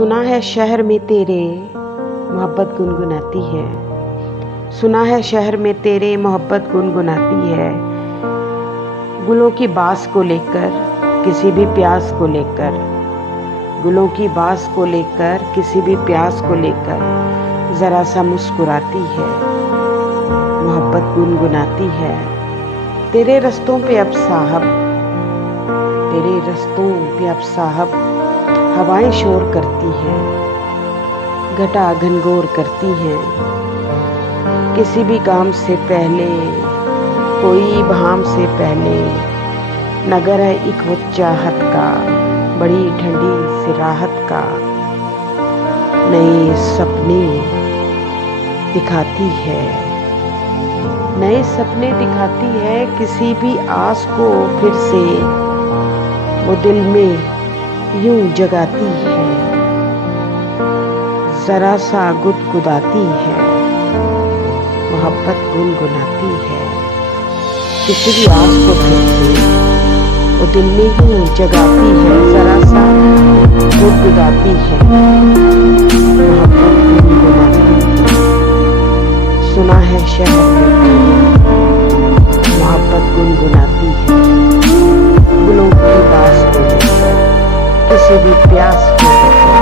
सुना है शहर में तेरे मोहब्बत गुनगुनाती है। सुना है शहर में तेरे मोहब्बत गुनगुनाती है। गुलों की बास को लेकर किसी भी प्यास को लेकर, गुलों की बास को लेकर किसी भी प्यास को लेकर ज़रा सा मुस्कुराती है, मोहब्बत गुनगुनाती है। तेरे रस्तों पे अब साहब, तेरे रस्तों पे अब साहब हवाएं शोर करती हैं, घटा घनघोर करती हैं। किसी भी काम से पहले, कोई भाम से पहले नगर है एक वो चाहत का, बड़ी ठंडी सी राहत का। नए सपने दिखाती है, नए सपने दिखाती है। किसी भी आस को फिर से वो दिल में यूं जगाती है, जरा सा गुदगुदाती है, मोहब्बत गुनगुनाती है। किसी भी आस को फिर से वो दिल में यूं जगाती है, जरा सा गुदगुदाती है, मोहब्बत गुनगुनाती है। सुना है शहर में तेरे मोहब्बत गुनगुनाती है। गुलों की बास को लेकर किसी भी प्यास को लेकर